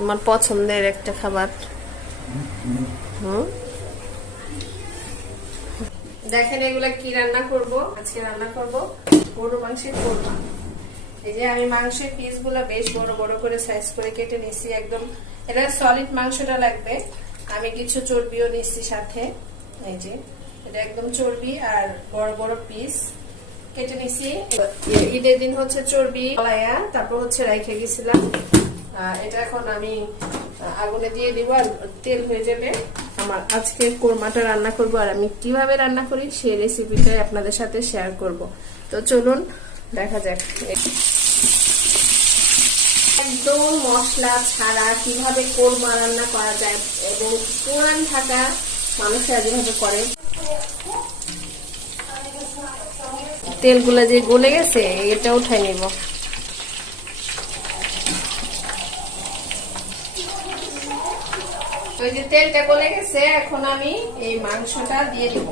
তোমার পছন্দের একটা খাবার। দেখেন এগুলা কি রান্না করব। আজকে রান্না করব গরু মাংসের কোরমা। এই যে আমি মাংসের পিস গুলা বেশ বড় বড় করে সাইজ করে কেটে নিছি। একদম এটা সলিড মাংসটা লাগবে। আমি কিছু চর্বিও নিছি সাথে। এই যে এটা একদম চর্বি আর বড় বড় পিস কেটে নিছি। ঈদের দিন হচ্ছে চর্বি গলায়া, তারপর হচ্ছে রাইখে গেছিলাম। এটা এখন আমি আগুনে দিয়ে দিব আর তেল হয়ে যাবে। আমার আজকে কোরমাটা রান্না করব আর আমি কিভাবে রান্না করি সেই রেসিপিটাই আপনাদের সাথে শেয়ার করব। তো চলুন দেখা যাক একদম মশলা ছাড়া কিভাবে কোরমা রান্না করা যায় এবং পুরান ঢাকা মানুষরা যেভাবে করে। তেলগুলো যে গলে গেছে এটা উঠাই নিব। ওই যে তেলটা গলে গেছে, এখন আমি এই মাংসটা দিয়ে দেব।